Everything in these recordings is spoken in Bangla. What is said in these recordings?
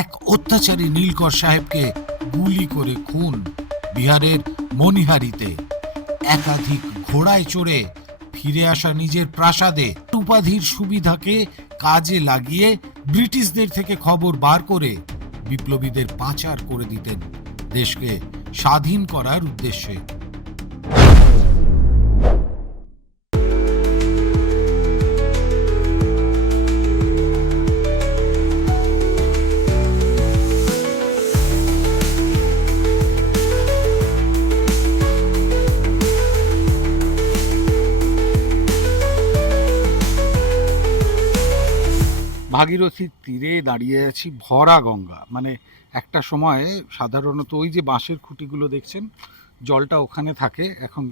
এক অত্যাচারী নীলকর সাহেবকে গুলি করে খুন বিহারের মনিহারিতে। একাধিক ঘোড়ায় চড়ে ফিরে আসা নিজের প্রাসাদে উপাধির সুবিধাকে কাজে লাগিয়ে ব্রিটিশদের থেকে খবর বার করে বিপ্লবীদের পাচার করে দিতেন দেশকে স্বাধীন করার উদ্দেশ্যে। ভাগীরথীর তীরে দাঁড়িয়ে আছি ভরা গঙ্গা। মানে একটা সময়ে সাধারণত ওই যে বাঁশের খুঁটিগুলো দেখছেন, জলটা ওখানে থাকে, এখন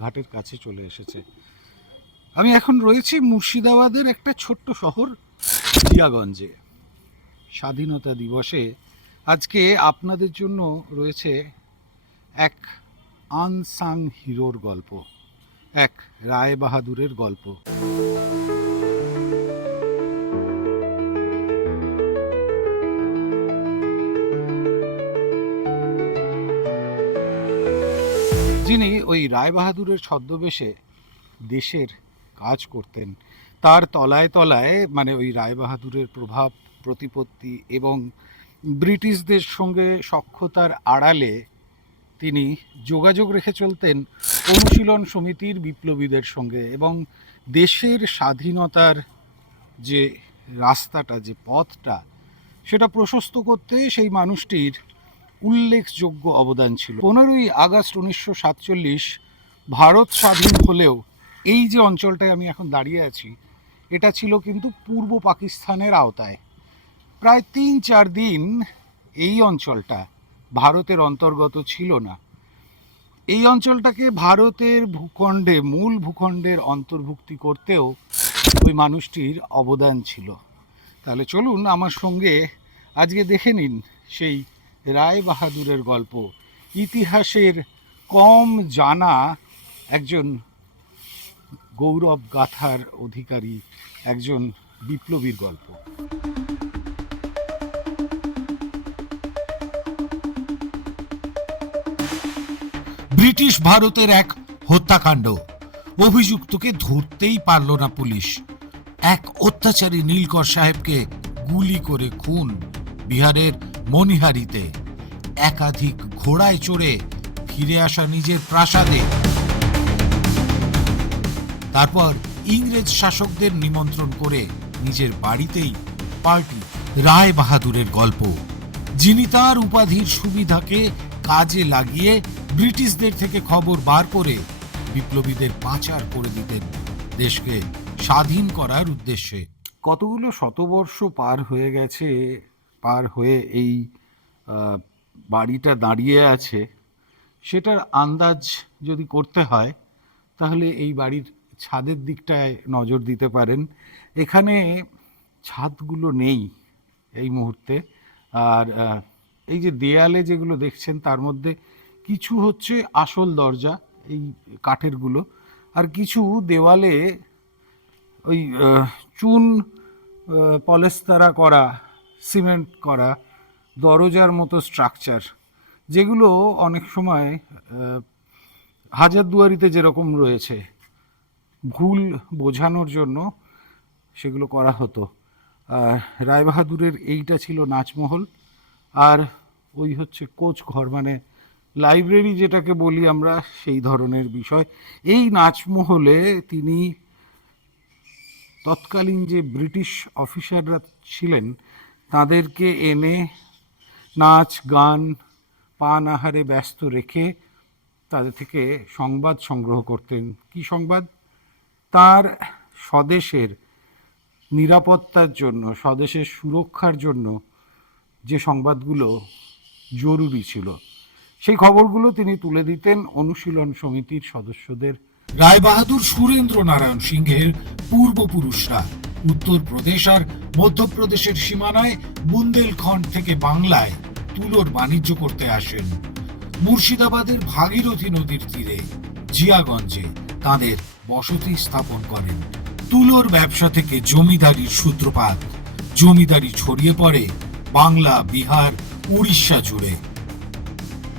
ঘাটের কাছে চলে এসেছে। আমি এখন রয়েছি মুর্শিদাবাদের একটা ছোট্ট শহর জিয়াগঞ্জে স্বাধীনতা দিবসে আজকে আপনাদের জন্য রয়েছে এক আনসাং হিরোর গল্প, এক রায় বাহাদুরের গল্প। ওই রায়বাহাদুরের ছদ্মবেশে দেশের কাজ করতেন। তার তলায় তলায় মানে ওই রায়বাহাদুরের প্রভাব, প্রতিপত্তি এবং ব্রিটিশদের সঙ্গে সখ্যতার আড়ালে তিনি যোগাযোগ রেখে চলতেন অনুশীলন সমিতির বিপ্লবীদের সঙ্গে এবং দেশের স্বাধীনতার যে রাস্তাটা, যে পথটা, সেটা প্রশস্ত করতে সেই মানুষটির উল্লেখযোগ্য অবদান ছিল। পনেরোই আগস্ট উনিশশো সাতচল্লিশ ভারত স্বাধীন হলেও এই যে অঞ্চলটায় আমি এখন দাঁড়িয়ে আছি, এটা ছিল কিন্তু পূর্ব পাকিস্তানের আওতায়। প্রায় তিন চার দিন এই অঞ্চলটা ভারতের অন্তর্গত ছিল না। এই অঞ্চলটাকে ভারতের ভূখণ্ডে, মূল ভূখণ্ডের অন্তর্ভুক্তি করতেও ওই মানুষটির অবদান ছিল। তাহলে চলুন আমার সঙ্গে আজকে দেখে নিন সেই রায় বাহাদুরের গল্প। ইতিহাসের কম জানা একজন গৌরব গাথার অধিকারী, একজন বিপ্লবীর গল্প। ব্রিটিশ ভারতের এক হত্যাকাণ্ড। অভিযুক্তকে ধরতেই পারল না পুলিশ। এক অত্যাচারী নীলকর সাহেবকে গুলি করে খুন। বিহারের মনিহারিতে একাধিক ঘোড়ায় চড়ে ফিরে আসা নিজের প্রাসাদে। তারপর ইংরেজ শাসকদের নিমন্ত্রণ করে নিজের বাড়িতেই পার্টি রায় বাহাদুরের গল্প। যিনি তার উপাধির সুবিধাকে কাজে লাগিয়ে ব্রিটিশদের থেকে খবর বার করে বিপ্লবীদের পাচার করে দিতেন দেশকে স্বাধীন করার উদ্দেশ্যে। কতগুলো শতবর্ষ পার হয়ে গেছে পার হয়ে এই বাড়িটা দাঁড়িয়ে আছে, সেটার আন্দাজ যদি করতে হয়, তাহলে এই বাড়ির ছাদের দিকটায় নজর দিতে পারেন। এখানে ছাদগুলো নেই এই মুহূর্তে। আর এই যে দেয়ালে যেগুলো দেখছেন, তার মধ্যে কিছু হচ্ছে আসল দরজা, এই কাঠেরগুলো। আর কিছু দেওয়ালে ওই চুন পলেস্তারা করা সিমেন্ট করা, দরজার মতো স্ট্রাকচার যেগুলো অনেক সময় হাজারদুয়ারিতে যেরকম রয়েছে, ভুল বোঝানোর জন্য সেগুলো করা হতো। রায়বাহাদুরের এইটা ছিল নাচমহল, আর ওই হচ্ছে কোচ ঘর মানে লাইব্রেরি যেটাকে বলি আমরা, সেই ধরনের বিষয়। এই নাচমহলে তিনি তৎকালীন যে ব্রিটিশ অফিসাররা ছিলেন তাদেরকে এনে নাচ, গান পান আহারে ব্যস্ত রেখে তাদের থেকে সংবাদ সংগ্রহ করতেন। কি সংবাদ? তার স্বদেশের নিরাপত্তার জন্য, স্বদেশের সুরক্ষার জন্য যে সংবাদগুলো জরুরি ছিল, সেই খবরগুলো তিনি তুলে দিতেন অনুশীলন সমিতির সদস্যদের। রায়বাহাদুর সুরেন্দ্র নারায়ণ সিংহের পূর্বপুরুষরা। উত্তরপ্রদেশ আর মধ্যপ্রদেশের সীমানায় বুন্দেলখণ্ড থেকে বাংলায় তুলোর বাণিজ্য করতে আসেন। মুর্শিদাবাদের ভাগীরথী নদীর তীরে জিয়াগঞ্জে তাদের বসতি স্থাপন করেন। তুলোর ব্যবসা থেকে জমিদারির সূত্রপাত। জমিদারি ছড়িয়ে পড়ে বাংলা, বিহার, উড়িষ্যা জুড়ে।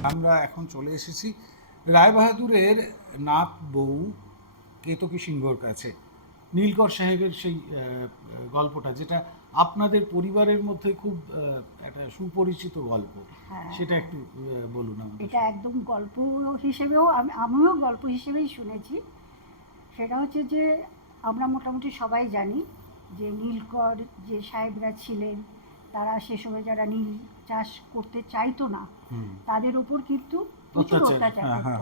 আমরা এখন চলে এসেছি রায়বাহাদুরের নাত বউ, কেতকী সিংহর কাছে। নীলকর সাহেবের সেই গল্পটা যেটা আপনাদের পরিবারের মধ্যে খুব একটা সুপরিচিত গল্প হ্যাঁ। সেটা একটু বলুন এটা একদম গল্প হিসেবেও আমি আমিও গল্প হিসেবেই শুনেছি। সেটা হচ্ছে যে আমরা মোটামুটি সবাই জানি যে নীলকর যে সাহেবরা ছিলেন তারা সে সময় যারা নীল চাষ করতে চাইতো না তাদের উপর কিন্তু প্রচুর অত্যাচার। হ্যাঁ, হ্যাঁ।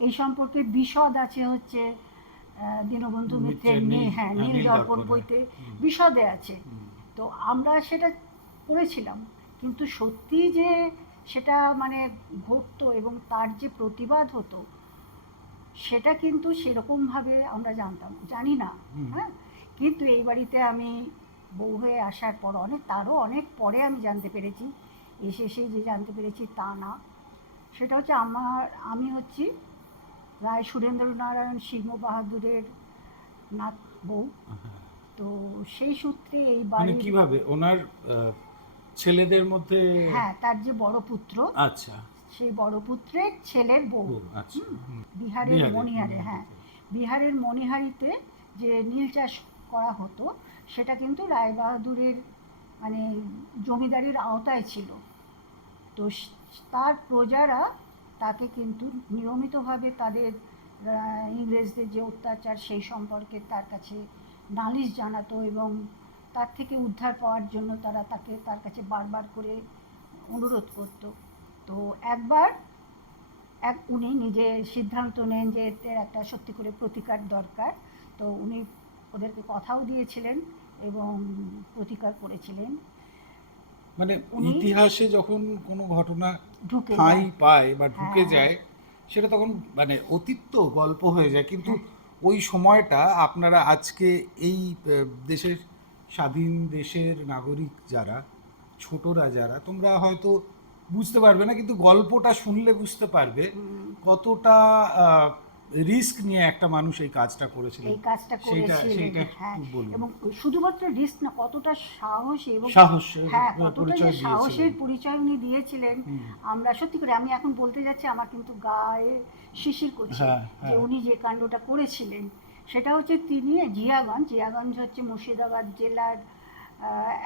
এই সম্পর্কে বিশদ আছে হচ্ছে দীনবন্ধু মিত্রের নীল হ্যাঁ হ্যাঁ, নীল দর্পণ বইতে। বিশদে আছে। তো আমরা সেটা পড়েছিলাম কিন্তু সত্যি যে সেটা মানে ঘটতো এবং তার যে প্রতিবাদ হতো সেটা কিন্তু সেরকমভাবে আমরা জানতাম জানি না হ্যাঁ। কিন্তু এই বাড়িতে আমি বউ হয়ে আসার পর অনেক তারও অনেক পরে আমি জানতে পেরেছি এসে এসে যে জানতে পেরেছি তা না। সেটা হচ্ছে আমার আমি হচ্ছি রায় সুরেন্দ্রনারায়ণ সিংহ বাহাদুরের নাত বউ। তো সেই সূত্রে এই মানে বাড়ি কীভাবে? ওনার ছেলেদের মধ্যে হ্যাঁ তার যে বড় পুত্র। আচ্ছা। সেই বড় পুত্রের ছেলের বউ। আচ্ছা। বিহারের বিহারে, মণিহারে হ্যাঁ। বিহারের মণিহারিতে যে নীল চাষ করা হতো সেটা কিন্তু রায়বাহাদুরের মানে জমিদারির আওতায় ছিল। তো তার প্রজারা তাকে কিন্তু নিয়মিতভাবে তাদের ইংরেজদের যে অত্যাচার সেই সম্পর্কে তার কাছে নালিশ জানাতো এবং তার থেকে উদ্ধার পাওয়ার জন্য তারা তাকে তার কাছে বারবার করে অনুরোধ করতো। তো একবার এক, উনি নিজে সিদ্ধান্ত নেন যে এর একটা সত্যি করে প্রতিকার দরকার। তো উনি ওদেরকে কথাও দিয়েছিলেন এবং প্রতিকার করেছিলেন। মানে ইতিহাসে যখন কোনো ঘটনা ঢুকে ঠাঁই পায় বা ঢুকে হ্যাঁ। যায় সেটা তখন মানে অতীত তো গল্প হয়ে যায় কিন্তু। ওই সময়টা আপনারা আজকে এই দেশের স্বাধীন দেশের নাগরিক যারা ছোটরা যারা তোমরা হয়তো বুঝতে পারবে না কিন্তু গল্পটা শুনলে বুঝতে পারবে কতটা রিস্ক নিয়ে একটা মানুষ এই কাজটা করেছিলেন এই কাজটা সেইটা হ্যাঁ। এবং শুধুমাত্র রিস্ক না কতটা সাহস এবং সাহস হ্যাঁ কতটা যে সাহসের পরিচয় উনি দিয়েছিলেন আমরা সত্যি করে আমি এখন বলতে যাচ্ছি আমার কিন্তু গায়ে শিশির করছে হ্যাঁ, যে হ্যাঁ। উনি যে কাণ্ডটা করেছিলেন সেটা হচ্ছে তিনি জিয়াগঞ্জ জিয়াগঞ্জ হচ্ছে মুর্শিদাবাদ জেলার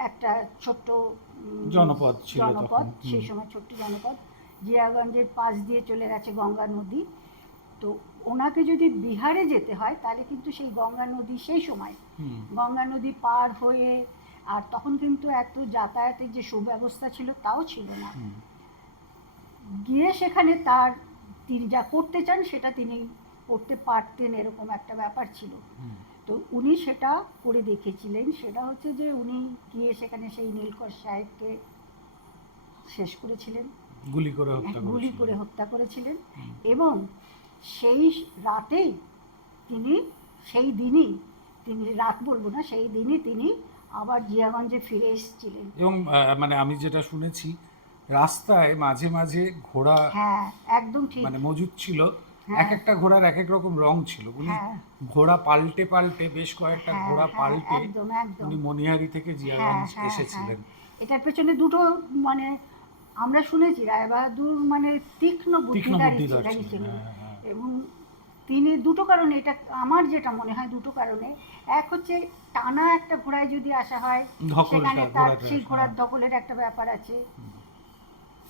একটা ছোট্ট জনপদ ছিল জনপদ সেই সময় ছোট্ট জনপদ। জিয়াগঞ্জের পাশ দিয়ে চলে গেছে গঙ্গা নদী। তো ওনাকে যদি বিহারে যেতে হয় তাহলে কিন্তু সেই গঙ্গা নদী সেই সময়। গঙ্গা নদী পার হয়ে আর তখন কিন্তু এত যাতায়াতের যে সুব্যবস্থা ছিল তাও ছিল না। গিয়ে সেখানে তার তিনি যা করতে চান সেটা তিনি করতে পারতেন এরকম একটা ব্যাপার ছিল। তো উনি সেটা করে দেখেছিলেন। সেটা হচ্ছে যে উনি গিয়ে সেখানে সেই নীলকর সাহেবকে শেষ করেছিলেন। গুলি করে হত্যা গুলি করেছিলেন। করে হত্যা করেছিলেন। এবং সেই রাতেই তিনি সেই দিনই তিনি রাত বলব না সেই দিনই তিনি আবার জিয়াগঞ্জে ফিরে এসেছিলেন। এবং মানে আমি যেটা শুনেছি রাস্তায় মাঝে মাঝে ঘোড়া হ্যাঁ একদম ঠিক। মানে মজুদ ছিল। হ্যাঁ। এক একটা ঘোড়ার এক এক রকম রং ছিল। উনি হ্যাঁ। ঘোড়া পাল্টে পাল্টে বেশ কয়েকটা হ্যাঁ, ঘোড়া পাল্টে উনি মনিহারি থেকে জিয়াগঞ্জ এসেছিলেন। এটার পেছনে দুটো মানে আমরা শুনেছি রায়বাহাদুর মানে তীক্ষ্ণ বুদ্ধিদারী ছিলেন। হ্যাঁ, হ্যাঁ। এবং তিনি দুটো কারণে এটা আমার যেটা মনে হয় দুটো কারণে এক হচ্ছে টানা একটা ঘোড়ায় যদি আসা হয় সেখানে তার সেই ঘোড়ার হ্যাঁ। দখলের একটা ব্যাপার আছে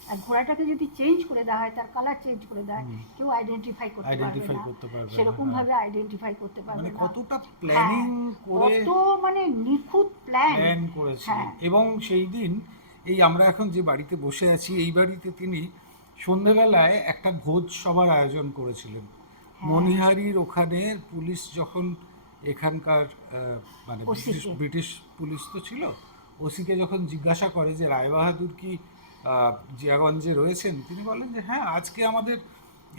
আর ঘোড়াটাকে যদি চেঞ্জ করে দেওয়া হয় তার কালার চেঞ্জ করে দেওয়া হয় কেউ আইডেন্টিফাই করতে পারবে না সেরকম হ্যাঁ। ভাবে আইডেন্টিফাই করতে পারবে মানে না কতটা প্ল্যানিং করে কত মানে নিখুঁত প্ল্যান প্ল্যান হ্যাঁ। এবং সেই দিন এই আমরা এখন যে বাড়িতে বসে আছি এই বাড়িতে তিনি সন্ধেবেলায় একটা ভোজ সভার আয়োজন করেছিলেন। হ্যাঁ। মনিহারির ওখানে পুলিশ যখন এখানকার মানে ব্রিটিশ ব্রিটিশ পুলিশ তো ছিল ওসিকে যখন জিজ্ঞাসা করে যে রায়বাহাদুর কি জিয়াগঞ্জে রয়েছেন? তিনি বলেন যে হ্যাঁ আজকে আমাদের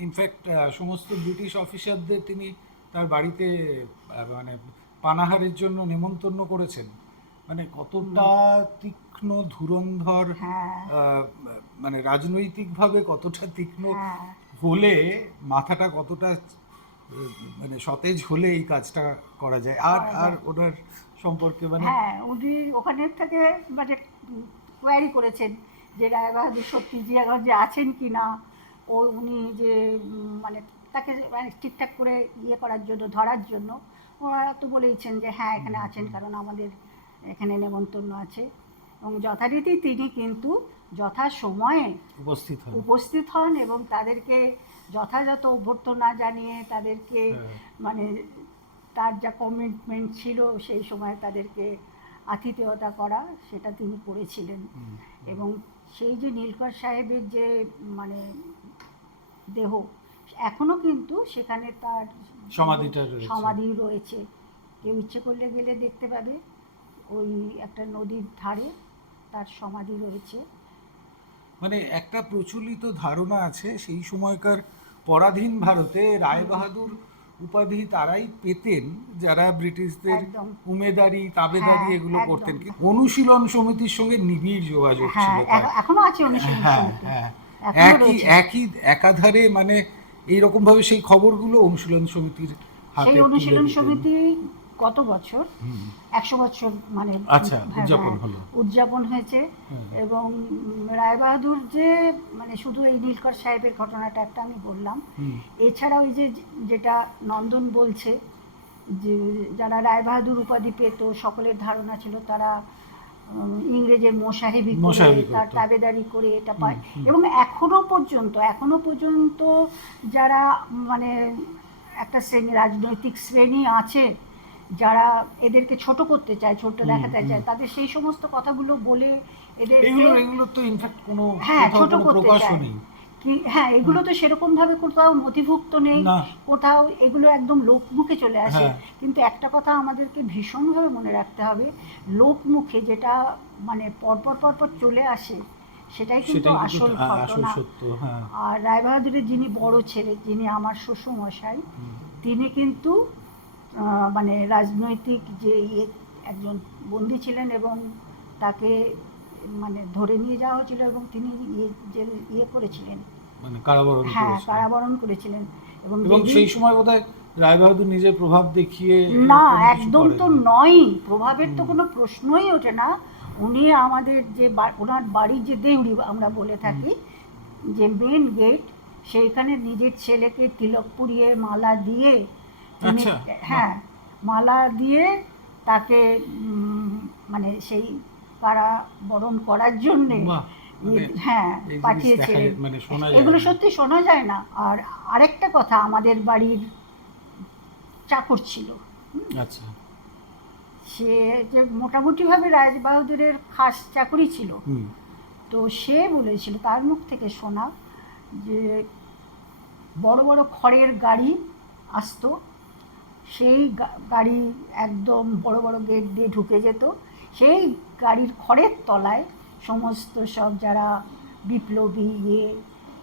ইনফ্যাক্ট সমস্ত ব্রিটিশ অফিসারদের তিনি তার বাড়িতে মানে পানাহারের জন্য নেমন্তন্ন করেছেন। মানে কতটা তীক্ষ্ণ ধুরন্ধর হ্যাঁ। মানে রাজনৈতিকভাবে কতটা তীক্ষ্ণ হ্যাঁ। হলে মাথাটা কতটা মানে সতেজ হলে এই কাজটা করা যায়। আর আর ওনার সম্পর্কে মানে? হ্যাঁ উনি ওখানে থেকে মানে কোয়ারি করেছেন যে রায়বাহাদুর সত্যি জিয়াগঞ্জে আছেন কি না ও উনি যে মানে তাকে মানে ঠিকঠাক করে ইয়ে করার জন্য ধরার জন্য ওনারা তো বলেইছেন যে হ্যাঁ এখানে আছেন কারণ আমাদের এখানে নেমন্তন্ন আছে। এবং যথারীতি তিনি কিন্তু যথা সময়ে উপস্থিত হয় উপস্থিত হন এবং তাদেরকে যথাযথ অভ্যর্থনা জানিয়ে তাদেরকে হ্যাঁ। মানে তার যা কমিটমেন্ট ছিল সেই সময় তাদেরকে আতিথেয়তা করা সেটা তিনি করেছিলেন। এবং সেই যে নীলকর সাহেবের যে মানে দেহ এখনও কিন্তু সেখানে তার সমাধিটা সমাধি রয়েছে। কেউ ইচ্ছে করলে গেলে দেখতে পাবে। ওই একটা নদীর ধারে তার সমাধি রয়েছে। মানে একটা প্রচলিত ধারণা আছে সেই সময়কার পরাধীন ভারতে রায়বাহাদুর উপাধি তারাই পেতেন যারা ব্রিটিশদের উমেদারি তাবেদারি হ্যাঁ, এগুলো করতেন। কি- অনুশীলন সমিতির সঙ্গে নিবিড় যোগাযোগ হ্যাঁ ছিল এখনও আছে অনুশীলন হ্যাঁ হ্যাঁ। একই একই একাধারে মানে এইরকম ভাবে সেই খবরগুলো অনুশীলন সমিতির হাতে অনুশীলন সমিতি গত বছর একশো বছর মানে আচ্ছা, হ্যাঁ, উদযাপন হ্যাঁ। উদযাপন হয়েছে হ্যাঁ। এবং রায়বাহাদুর যে মানে শুধু এই নীলকর সাহেবের ঘটনাটা একটা আমি বললাম এছাড়া ওই যে যেটা নন্দন বলছে যে যারা রায়বাহাদুর উপাধি পেত সকলের ধারণা ছিল তারা ইংরেজের মোসাহেবি করে তার। তাবেদারি করে এটা পায়। এবং এখনও পর্যন্ত এখনও পর্যন্ত যারা মানে একটা শ্রেণি রাজনৈতিক শ্রেণি আছে যারা এদেরকে ছোট করতে চায় ছোট দেখাতে চায় তাদের সেই সমস্ত কথাগুলো বলে এদের এগুলো এগুলো তো ইনফ্যাক্ট কোনো হ্যাঁ ছোট করতে চায়। কি হ্যাঁ এগুলো তো সেরকম ভাবে কোথাও নথিভুক্ত নেই কোথাও এগুলো একদম লোকমুখে চলে আসে। হ্যাঁ। কিন্তু একটা কথা আমাদেরকে ভীষণভাবে মনে রাখতে হবে লোকমুখে যেটা মানে পরপর পরপর চলে আসে সেটাই কিন্তু আসল ঘটনা। হ্যাঁ। আর রায়বাহাদুরের যিনি বড় ছেলে যিনি আমার শ্বশুর মশাই তিনি কিন্তু মানে রাজনৈতিক যে ইয়ে একজন বন্দী ছিলেন এবং তাকে মানে ধরে নিয়ে যাওয়া হয়েছিল এবং তিনি ইয়ে জেল ইয়ে করেছিলেন। মানে কারাবরণ হ্যাঁ কারাবরণ করেছিলেন। এবং এবং সেই সময় বোধহয় রায়বাহাদুর নিজের প্রভাব দেখিয়ে না একদম তো। নয়ই। প্রভাবের তো কোনো প্রশ্নই ওঠে না। উনি আমাদের যে ওনার বাড়ির যে দেউড়ি আমরা বলে থাকি যে মেন গেট সেইখানে নিজের ছেলেকে তিলক পুড়িয়ে মালা দিয়ে হ্যাঁ মালা দিয়ে তাকে মানে সেই কারা বরণ করার জন্যে বাহ, মানে ইয়ে- হ্যাঁ পাঠিয়েছিলেন যায়- মানে এগুলো সত্যি শোনা যায় না। আর আরেকটা কথা আমাদের বাড়ির চাকর ছিল আচ্ছা। সে যে মোটামুটিভাবে রাজ বাহাদুরের খাস চাকরি ছিল তো সে বলেছিল তার মুখ থেকে শোনা যে বড় বড় খড়ের গাড়ি আসতো সেই গাড়ি একদম বড় বড় গেট দিয়ে ঢুকে যেত। সেই গাড়ির খড়ের তলায় সমস্ত সব যারা বিপ্লবী ইয়ে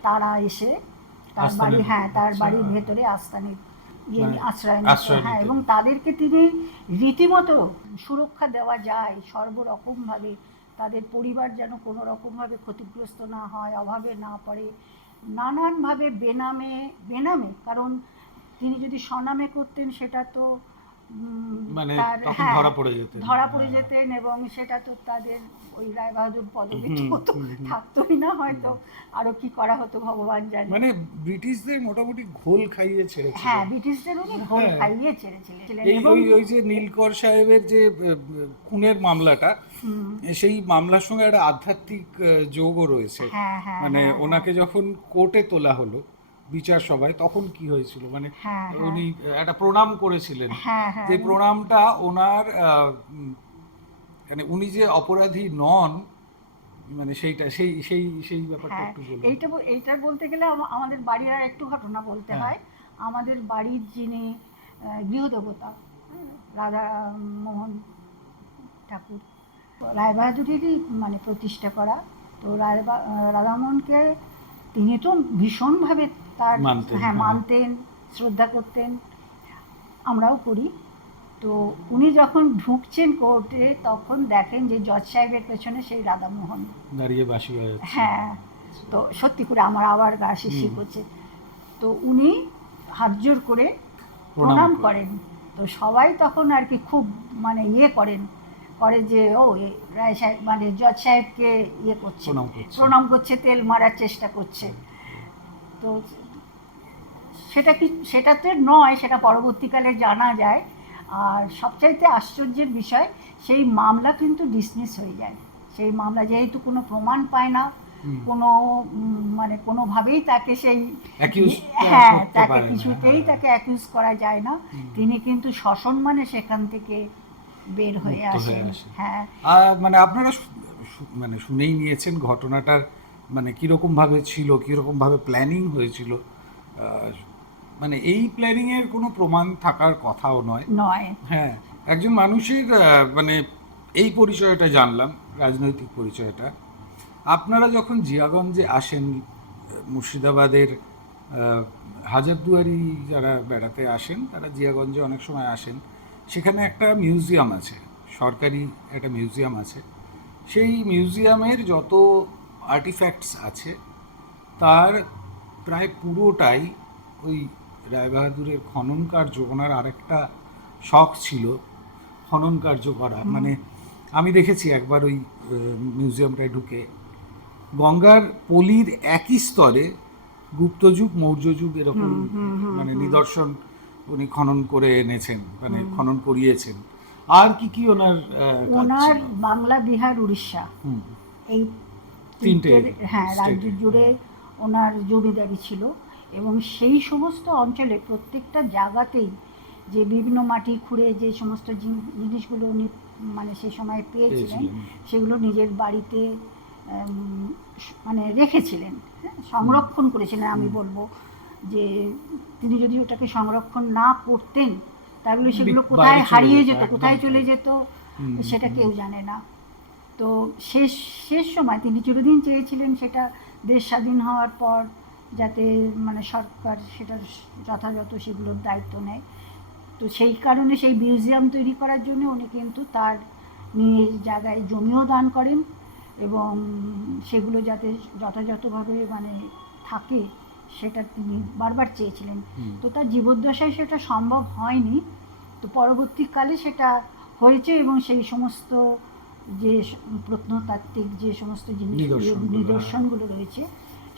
তারা এসে তার বাড়ি হ্যাঁ তার আচ্ছা। বাড়ির ভেতরে আস্তানে ইয়ে মানে আশ্রয় নিত হ্যাঁ এবং তাদেরকে তিনি রীতিমতো সুরক্ষা দেওয়া যায় সর্বরকমভাবে। তাদের পরিবার যেন কোনো রকমভাবে ক্ষতিগ্রস্ত না হয় অভাবে না পড়ে নানানভাবে বেনামে বেনামে কারণ তিনি যদি স্বনামে করতেন সেটা তো মানে তখন হ্যাঁ, ধরা পড়ে যেতেন। ধরা পড়ে হ্যাঁ। যেতেন এবং সেটা তো তাদের ওই পদবি তো হুম, হুম। থাকতোই না হয়তো আরও কি করা হতো ভগবান জানে। মানে ব্রিটিশদের মোটামুটি ঘোল খাইয়ে ছেড়েছিল হ্যাঁ ব্রিটিশদের উনি ঘোল হ্যাঁ। খাইয়ে ছেড়েছিলেন এই ওই ওই যে নীলকর সাহেবের যে খুনের মামলাটা সেই মামলার সঙ্গে একটা আধ্যাত্মিক যোগও রয়েছে। মানে ওনাকে যখন কোর্টে তোলা হলো বিচার সভায় তখন কি হয়েছিল? মানে হ্যাঁ, হ্যাঁ। উনি একটা প্রণাম করেছিলেন। হ্যাঁ যে প্রণামটা ওনার মানে উনি যে অপরাধী নন মানে সেইটা সেই সেই সেই ব্যাপারটা একটু বলুন। এইটা এইটা বলতে গেলে আমাদের বাড়ির আর একটু ঘটনা বলতে হ্যাঁ। আমাদের বাড়ির যিনি গৃহদেবতা রাধা মোহন ঠাকুর রায়বাহাদুরেরই মানে প্রতিষ্ঠা করা। তো রায়বা রাধামোহনকে তিনি তো ভীষণভাবে তার হ্যাঁ হ্যাঁ। মানতেন শ্রদ্ধা করতেন। আমরাও করি। তো উনি যখন ঢুকছেন কোর্টে তখন দেখেন যে জজ সাহেবের পেছনে সেই রাধামোহন। দাঁড়িয়ে বাসি হ্যাঁ তো সত্যি করে আমার আবার গা হুম। করছে। তো উনি হাত জোর করে প্রণাম। করেন। তো সবাই তখন আর কি খুব মানে ইয়ে করেন। করে যে ও রায় সাহেব মানে জজ সাহেবকে ইয়ে করছে প্রণাম করছে। তেল মারার চেষ্টা করছে। তো সেটা কি সেটা তো নয় সেটা পরবর্তীকালে জানা যায়। আর সবচাইতে আশ্চর্যের বিষয় সেই মামলা কিন্তু ডিসমিস হয়ে যায়। সেই মামলা যেহেতু কোনো প্রমাণ পায় না কোনো মানে কোনোভাবেই তাকে সেই হ্যাঁ তাকে কিছুতেই হ্যাঁ। তাকে অ্যাকিউজ করা যায় না। তিনি কিন্তু সসম্মানে সেখান থেকে বের হয়ে মুক্ত হয়ে আসেন। হ্যাঁ। মানে আপনারা মানে শুনেই নিয়েছেন ঘটনাটার মানে কীরকম ভাবে ছিল কীরকম ভাবে প্ল্যানিং হয়েছিল মানে এই প্ল্যানিং এর কোনো প্রমাণ থাকার কথাও নয়। নয়। হ্যাঁ একজন মানুষের মানে এই পরিচয়টা জানলাম রাজনৈতিক পরিচয়টা। আপনারা যখন জিয়াগঞ্জে আসেন মুর্শিদাবাদের হাজারদুয়ারি যারা বেড়াতে আসেন তারা জিয়াগঞ্জে অনেক সময় আসেন। সেখানে একটা মিউজিয়াম আছে সরকারি একটা মিউজিয়াম আছে। সেই মিউজিয়ামের যত আর্টিফ্যাক্টস আছে তার প্রায় পুরোটাই ওই রায়বাহাদুরের খনন কার্য ওনার আরেকটা শখ ছিল খনন কার্য করা মানে আমি দেখেছি একবার ওই মিউজিয়ামটায় ঢুকে। গঙ্গার পলির একই স্তরে গুপ্তযুগ মৌর্য যুগ এরকম মানে নিদর্শন উনি খনন করে এনেছেন মানে খনন করিয়েছেন। আর কি কি ওনার ওনার বাংলা বিহার উড়িষ্যা। এই তিনটে হ্যাঁ রাজ্য জুড়ে ওনার জমিদারি ছিল এবং সেই সমস্ত অঞ্চলে প্রত্যেকটা জায়গাতেই যে বিভিন্ন মাটি খুঁড়ে যে সমস্ত জিন- জিনিসগুলো উনি মানে সে সময় পেয়েছিলেন পেয়েছিলেন। সেগুলো নিজের বাড়িতে মানে রেখেছিলেন হ্যাঁ, সংরক্ষণ করেছিলেন আমি বলব। যে তিনি যদি ওটাকে সংরক্ষণ না করতেন তাহলে সেগুলো কোথায় হারিয়ে যেত, কোথায় চলে যেত সেটা কেউ জানে না। তো শেষ শেষ সময় তিনি চিরদিন চেয়েছিলেন সেটা দেশ স্বাধীন হওয়ার পর যাতে মানে সরকার সেটার যথাযথ সেগুলোর দায়িত্ব নেয়। তো সেই কারণে সেই মিউজিয়াম তৈরি করার জন্য উনি কিন্তু তার নিয়ে জায়গায় জমিও দান করেন এবং সেগুলো যাতে যথাযথভাবে মানে থাকে সেটা তিনি বারবার চেয়েছিলেন। তো তার জীবদ্দশায় সেটা সম্ভব হয়নি। তো পরবর্তীকালে সেটা হয়েছে এবং সেই সমস্ত যে প্রত্নতাত্ত্বিক যে সমস্ত জিনিস নিদর্শনগুলো, নিদর্শনগুলো রয়েছে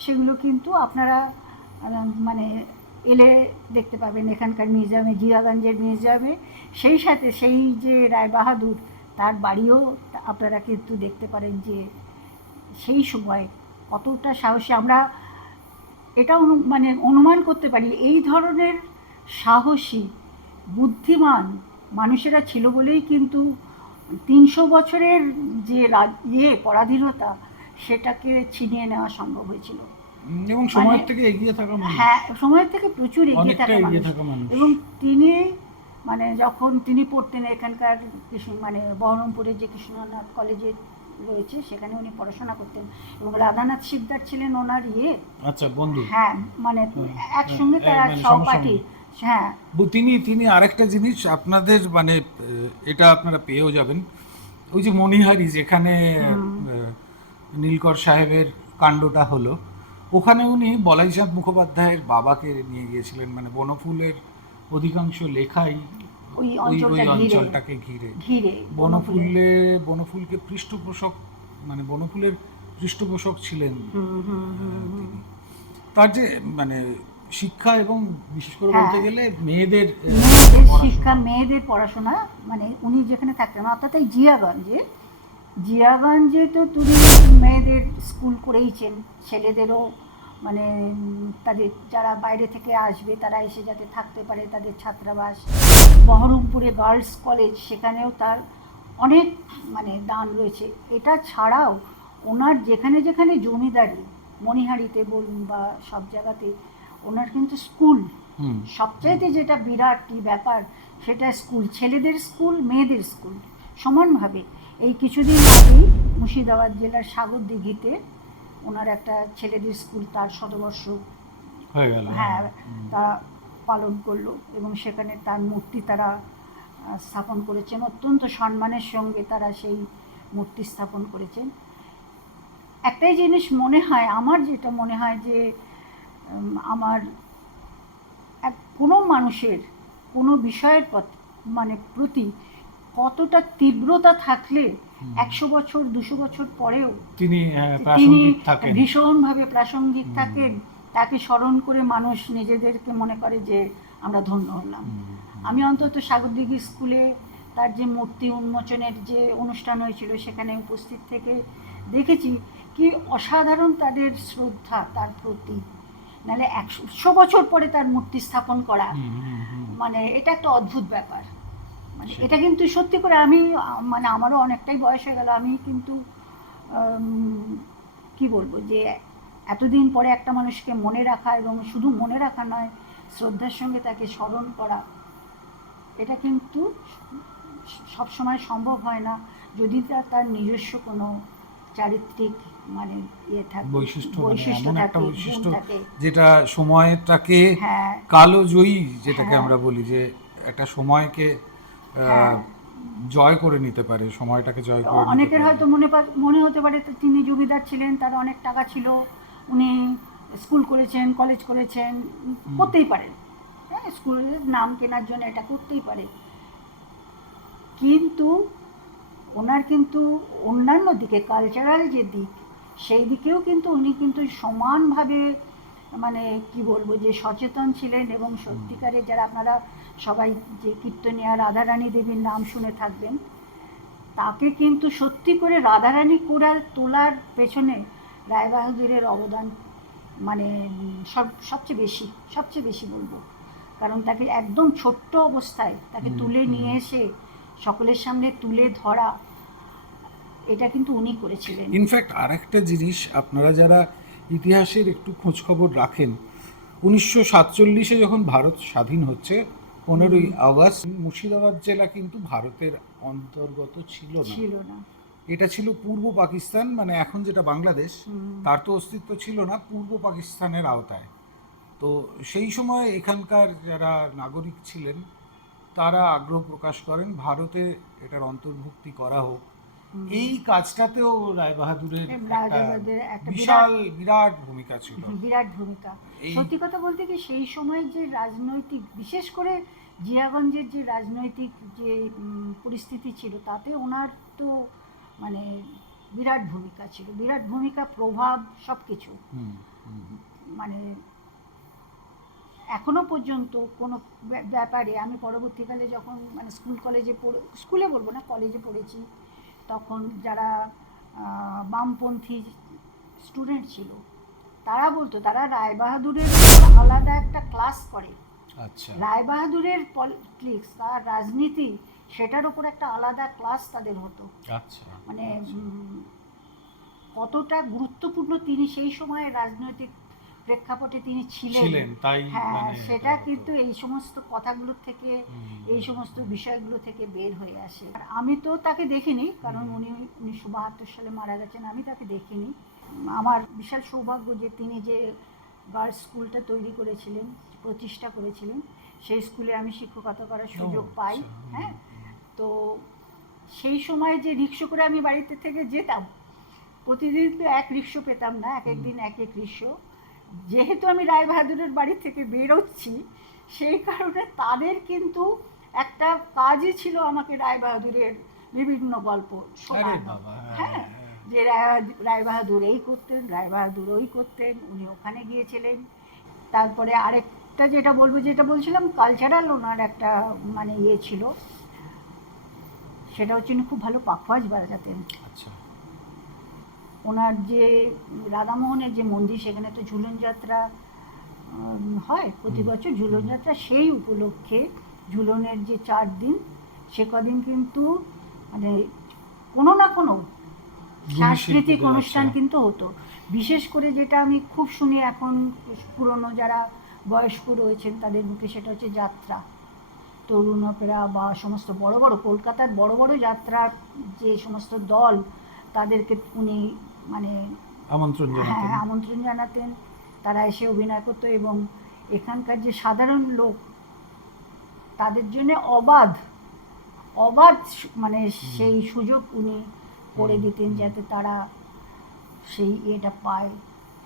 সেগুলো কিন্তু আপনারা মানে এলে দেখতে পাবেন এখানকার মিউজিয়ামে জিয়াগঞ্জের মিউজিয়ামে। সেই সাথে সেই যে রায় বাহাদুর তার বাড়িও আপনারা কিন্তু দেখতে পারেন যে সেই সময় কতটা সাহসী। আমরা এটা অনু- মানে অনুমান করতে পারি এই ধরনের সাহসী বুদ্ধিমান মানুষেরা ছিল বলেই কিন্তু তিনশো বছরের যে ইয়ে পরাধীনতা সেটাকে ছিনিয়ে নেওয়া সম্ভব হয়েছিল। এবং সময়ের মানে- থেকে এগিয়ে থাকা হ্যাঁ সময়ের থেকে প্রচুর এগিয়ে থাকা মানুষ। এবং তিনি মানে যখন তিনি পড়তেন এখানকার কৃষ্ণ মানে বহরমপুরের যে কৃষ্ণনাথ কলেজে রয়েছে সেখানে উনি পড়াশোনা করতেন। এবং রাধানাথ শিকদার ছিলেন ওনার ইয়ে। আচ্ছা বন্ধু। হ্যাঁ মানে একসঙ্গে হ্যাঁ, তারা মানে সহপাঠী। হ্যাঁ। তিনি তিনি আরেকটা জিনিস আপনাদের মানে এটা আপনারা পেয়েও যাবেন। ওই যে মণিহারি যেখানে নীলকর সাহেবের কাণ্ডটা হলো ওখানে উনি বলাইচাঁদ মুখোপাধ্যায়ের বাবাকে নিয়ে গিয়েছিলেন। মানে বনফুলের অধিকাংশ লেখাই ওই ওই ওই অঞ্চলটা অঞ্চলটাকে ঘিরে ঘিরে বনফুলে বনফুলে বনফুলকে পৃষ্ঠপোষক মানে বনফুলের পৃষ্ঠপোষক ছিলেন। তিনি তার যে মানে শিক্ষা এবং বিশেষ করে হ্যাঁ। বলতে গেলে মেয়েদের। শিক্ষা মেয়েদের পড়াশোনা মানে উনি যেখানে থাকতেন অর্থাৎ এই জিয়াগঞ্জে জিয়াগঞ্জে তো তিনি মেয়েদের স্কুল করেইছেন ছেলেদেরও মানে তাদের যারা বাইরে থেকে আসবে তারা এসে যাতে থাকতে পারে তাদের ছাত্রাবাস। বহরমপুরে গার্লস কলেজ সেখানেও তার অনেক মানে দান রয়েছে। এটা ছাড়াও ওনার যেখানে যেখানে জমিদারি মণিহারিতে বলুন বা সব জায়গাতে ওনার কিন্তু স্কুল। হুম। সবচাইতে যেটা বিরাট কি ব্যাপার সেটা স্কুল। ছেলেদের স্কুল মেয়েদের স্কুল। সমানভাবে। এই কিছুদিন আগেই মুর্শিদাবাদ জেলার সাগর দিঘিতে ওনার একটা ছেলেদের স্কুল তার শতবর্ষ হয়ে গেল হ্যাঁ। হুম। তারা পালন করল এবং সেখানে তার মূর্তি তারা স্থাপন করেছেন। অত্যন্ত সম্মানের সঙ্গে তারা সেই মূর্তি স্থাপন করেছেন। একটাই জিনিস মনে হয় আমার যেটা মনে হয় যে আমার এক কোনো মানুষের কোনো বিষয়ের মানে প্রতি কতটা তীব্রতা থাকলে একশো বছর দুশো বছর পরেও তিনি তিনি ভীষণভাবে প্রাসঙ্গিক থাকেন। তাকে স্মরণ করে মানুষ নিজেদেরকে মনে করে যে আমরা ধন্য হলাম। আমি অন্তত সাগরদিঘি স্কুলে তার যে মূর্তি উন্মোচনের যে অনুষ্ঠান হয়েছিল সেখানে উপস্থিত থেকে দেখেছি কি অসাধারণ তাদের শ্রদ্ধা তার প্রতি। নাহলে একশো বছর পরে তার মূর্তি স্থাপন করা। মানে এটা একটা অদ্ভুত ব্যাপার। এটা কিন্তু সত্যি করে আমি মানে আমারও অনেকটাই বয়স হয়ে গেল আমি কিন্তু কি বলব যে এতদিন পরে একটা মানুষকে মনে রাখা এবং শুধু মনে রাখা নয় শ্রদ্ধার সঙ্গে তাকে স্মরণ করা এটা কিন্তু সব সময় সম্ভব হয় না যদি তার তার নিজস্ব কোনো চারিত্রিক মানে ইয়ে থাকে বৈশিষ্ট্য মানে বৈশিষ্ট্য একটা বৈশিষ্ট্য যেটা সময়টাকে হ্যাঁ কালো জয়ী যেটাকে হ্যাঁ। আমরা বলি যে একটা সময়কে। জয় করে নিতে পারে সময়টাকে জয় করে অনেকের হয়তো মনে মনে হতে পারে তিনি জমিদার ছিলেন তার অনেক টাকা ছিল উনি স্কুল করেছেন কলেজ করেছেন করতেই পারেন হ্যাঁ স্কুলের নাম কেনার জন্য এটা করতেই পারে। কিন্তু ওনার কিন্তু অন্যান্য দিকে কালচারাল যে দিক সেই দিকেও কিন্তু উনি কিন্তু সমানভাবে মানে কি বলব যে সচেতন ছিলেন এবং সত্যিকারে যারা আপনারা সবাই যে কীর্তনিয়া রাধারানী দেবীর নাম শুনে থাকবেন তাকে কিন্তু সত্যি করে রাধারানী করার তোলার পেছনে রায়বাহাদুরের অবদান মানে সব সবচেয়ে বেশি সবচেয়ে বেশি বলব। কারণ তাকে একদম ছোট্ট অবস্থায় তাকে তুলে নিয়ে এসে সকলের সামনে তুলে ধরা এটা কিন্তু উনি করেছিলেন। ইনফ্যাক্ট আরেকটা জিনিস আপনারা যারা ইতিহাসের একটু খোঁজখবর রাখেন উনিশশো সাতচল্লিশে যখন ভারত স্বাধীন হচ্ছে পনেরোই আগস্ট মুর্শিদাবাদ জেলা কিন্তু ভারতের অন্তর্গত ছিল না। ছিল না। এটা ছিল পূর্ব পাকিস্তান মানে এখন যেটা বাংলাদেশ তার তো অস্তিত্ব ছিল না পূর্ব পাকিস্তানের আওতায়। তো সেই সময় এখানকার যারা নাগরিক ছিলেন তারা আগ্রহ প্রকাশ করেন ভারতে এটার অন্তর্ভুক্তি করা হোক। এই কাজটাতেও রায়বাহাদুরের এই একটা বিশাল বিরাট ভূমিকা ছিল। বিরাট ভূমিকা। সত্যি কথা বলতে কি সেই সময় যে রাজনৈতিক বিশেষ করে জিয়াগঞ্জের যে রাজনৈতিক যে পরিস্থিতি ছিল তাতে ওনার তো মানে বিরাট ভূমিকা ছিল। বিরাট ভূমিকা প্রভাব সব কিছু মানে এখনও পর্যন্ত কোনো ব্যাপারে আমি পরবর্তীকালে যখন মানে স্কুল কলেজে পড়ে স্কুলে বলব না কলেজে পড়েছি তখন যারা বামপন্থী স্টুডেন্ট ছিল তারা বলতো তারা রায়বাহাদুরের আলাদা একটা ক্লাস করে। আচ্ছা। রায়বাহাদুরের পলিটিক্স তার রাজনীতি সেটার উপর একটা আলাদা ক্লাস তাদের হতো। আচ্ছা মানে কতটা গুরুত্বপূর্ণ তিনি সেই সময় রাজনৈতিক প্রেক্ষাপটে তিনি ছিলেন। তাই হ্যাঁ মানে সেটা কিন্তু এই সমস্ত কথাগুলো থেকে এই সমস্ত বিষয়গুলো থেকে বের হয়ে আসে। আমি তো তাকে দেখিনি কারণ উনি উনিশশো বাহাত্তর সালে মারা গেছেন আমি তাকে দেখিনি। আমার বিশাল সৌভাগ্য যে তিনি যে গার্লস স্কুলটা তৈরি করেছিলেন প্রতিষ্ঠা করেছিলেন সেই স্কুলে আমি শিক্ষকতা করার সুযোগ পাই আচ্ছা, হ্যাঁ। তো সেই সময় যে রিক্সো করে আমি বাড়িতে থেকে যেতাম প্রতিদিন তো এক রিক্সো পেতাম না এক এক দিন এক এক রিক্সো। যেহেতু আমি রায়বাহাদুরের বাড়ি থেকে বেরোচ্ছি সেই কারণে তাদের কিন্তু একটা কাজই ছিল আমাকে রায়বাহাদুরের বিভিন্ন গল্প বাবা হ্যাঁ, হ্যাঁ হ্যাঁ। যে রায়- রায়বাহাদুর এই করতেন রায়বাহাদুর ওই করতেন উনি ওখানে গিয়েছিলেন। তারপরে আরেকটা যেটা বলব যেটা বলছিলাম কালচারাল ওনার একটা মানে ইয়ে ছিল। সেটা হচ্ছে উনি খুব ভালো পাখওয়াজ বাজাতেন। ওনার যে রাধামোহনের যে মন্দির সেখানে তো ঝুলন যাত্রা হয় প্রতি বছর ঝুলন যাত্রা সেই উপলক্ষে ঝুলনের যে চার দিন সে কদিন কিন্তু মানে কোনো না কোনো সাংস্কৃতিক অনুষ্ঠান। কিন্তু হতো। বিশেষ করে যেটা আমি খুব শুনি এখন পুরনো যারা বয়স্ক রয়েছেন তাদের মুখে সেটা হচ্ছে যাত্রা। তরুণ অপেরা বা সমস্ত বড় বড় কলকাতার বড় বড় যাত্রার যে সমস্ত দল তাদেরকে উনি মানে আমন্ত্রণ জানাতেন। হ্যাঁ আমন্ত্রণ জানাতেন। তারা এসে অভিনয় করতো এবং এখানকার যে সাধারণ লোক তাদের জন্য অবাধ অবাধ মানে সেই সুযোগ উনি করে দিতেন যাতে তারা সেই এটা পায়।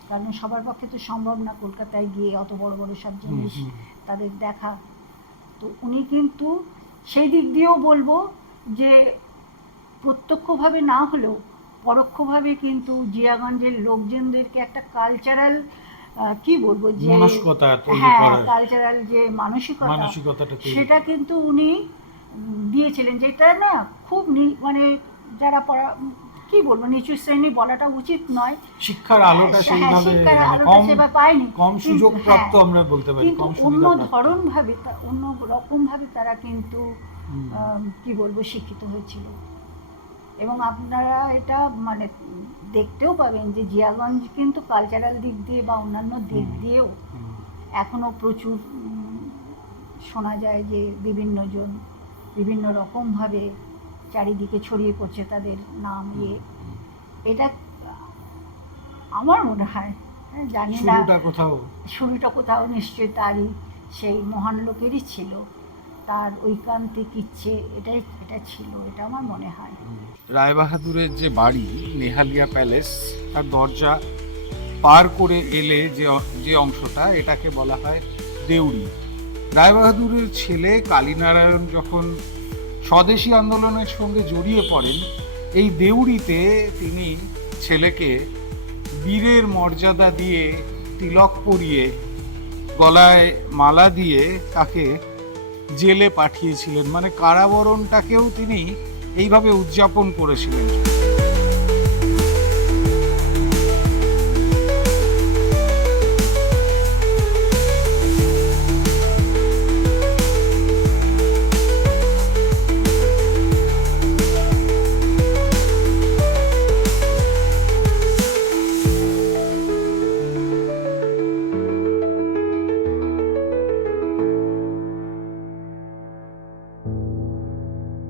কারণ সবার পক্ষে তো সম্ভব না কলকাতায় গিয়ে অত বড় বড় সব জিনিস তাদের দেখা। তো উনি কিন্তু সেই দিক দিয়েও বলব যে প্রত্যক্ষভাবে না হলেও পরোক্ষভাবে কিন্তু জিয়াগঞ্জের লোকজনদেরকে একটা কালচারাল কি বলব যে হ্যাঁ কালচারাল যে মানসিকতা সেটা কিন্তু উনি দিয়েছিলেন যেটা না খুব মানে যারা পড়া কি বলব নিচু শ্রেণি বলাটা উচিত নয়। শিক্ষার আলোটা হ্যাঁ, শিক্ষার মানে আলোটা সেভাবে পায়নি। কম সুযোগ প্রাপ্ত হ্যাঁ, আমরা বলতে পারি কিন্তু অন্য ধরন ভাবে অন্য রকম ভাবে তারা কিন্তু। কি বলব শিক্ষিত হয়েছিল। এবং আপনারা এটা মানে দেখতেও পাবেন যে জিয়াগঞ্জ কিন্তু কালচারাল দিক দিয়ে বা অন্যান্য দিক দিয়েও হুম। এখনও প্রচুর শোনা যায় যে বিভিন্ন জন বিভিন্ন রকমভাবে চারিদিকে ছড়িয়ে পড়ছে তাদের নাম ইয়ে। এটা আমার মনে হয় হ্যাঁ, জানি না। শুরুটা কোথাও নিশ্চয়ই তারই সেই মহান লোকেরই ছিল। তার ঐকান্তিক ইচ্ছে এটাই এটা ছিল, এটা আমার মনে হয়। রায়বাহাদুরের যে বাড়ি, নেহালিয়া প্যালেস, তার দরজা পার করে এলে যে যে অংশটা, এটাকে বলা হয় দেউড়ি। রায়বাহাদুরের ছেলে কালীনারায়ণ যখন স্বদেশী আন্দোলনের সঙ্গে জড়িয়ে পড়েন, এই দেউড়িতে তিনি ছেলেকে বীরের মর্যাদা দিয়ে তিলক পরিয়ে গলায় মালা দিয়ে তাকে জেলে পাঠিয়েছিলেন। মানে কারাবরণটাকেও তিনি এইভাবে উদযাপন করেছিলেন।